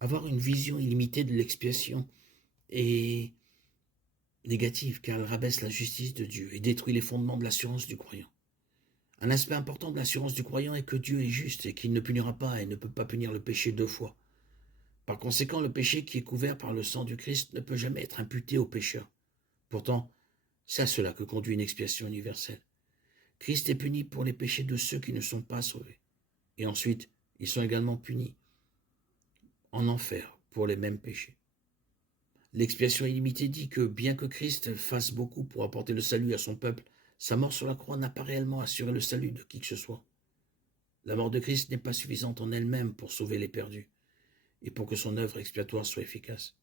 Avoir une vision illimitée de l'expiation est négative, car elle rabaisse la justice de Dieu et détruit les fondements de l'assurance du croyant. Un aspect important de l'assurance du croyant est que Dieu est juste et qu'il ne punira pas et ne peut pas punir le péché deux fois. Par conséquent, le péché qui est couvert par le sang du Christ ne peut jamais être imputé au pécheur. Pourtant, c'est à cela que conduit une expiation universelle. Christ est puni pour les péchés de ceux qui ne sont pas sauvés. Et ensuite, ils sont également punis en enfer pour les mêmes péchés. L'expiation illimitée dit que bien que Christ fasse beaucoup pour apporter le salut à son peuple, sa mort sur la croix n'a pas réellement assuré le salut de qui que ce soit. La mort de Christ n'est pas suffisante en elle-même pour sauver les perdus et pour que son œuvre expiatoire soit efficace.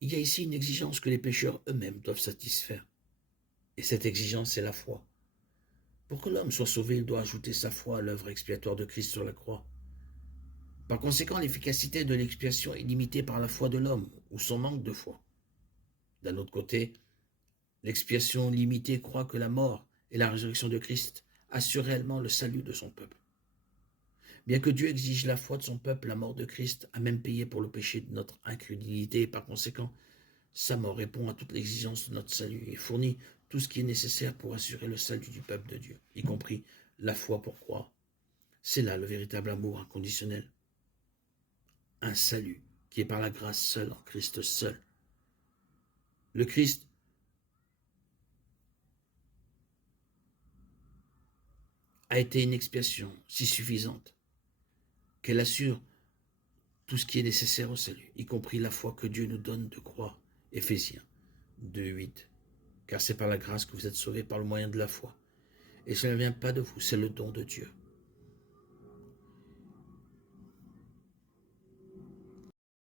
Il y a ici une exigence que les pécheurs eux-mêmes doivent satisfaire. Et cette exigence, c'est la foi. Pour que l'homme soit sauvé, il doit ajouter sa foi à l'œuvre expiatoire de Christ sur la croix. Par conséquent, l'efficacité de l'expiation est limitée par la foi de l'homme ou son manque de foi. D'un autre côté, l'expiation limitée croit que la mort et la résurrection de Christ assurent réellement le salut de son peuple. Bien que Dieu exige la foi de son peuple, la mort de Christ a même payé pour le péché de notre incrédulité et par conséquent, sa mort répond à toute l'exigence de notre salut et fournit tout ce qui est nécessaire pour assurer le salut du peuple de Dieu, y compris la foi pour croire. C'est là le véritable amour inconditionnel. Un salut qui est par la grâce seule, en Christ seul. Le Christ a été une expiation si suffisante qu'elle assure tout ce qui est nécessaire au salut, y compris la foi que Dieu nous donne de croire. Éphésiens 2:8. Car c'est par la grâce que vous êtes sauvés par le moyen de la foi. Et cela ne vient pas de vous, c'est le don de Dieu.